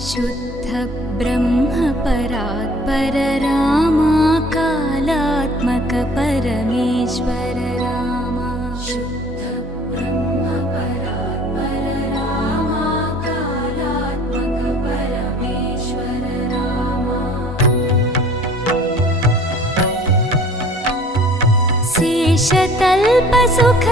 शुद्ध ब्रह्म परात्पर रामा कालात्मक परमेश्वर रामा शुद्ध ब्रह्म परात्पर रामा कालात्मक परमेश्वर रामा शेषतल्प सुख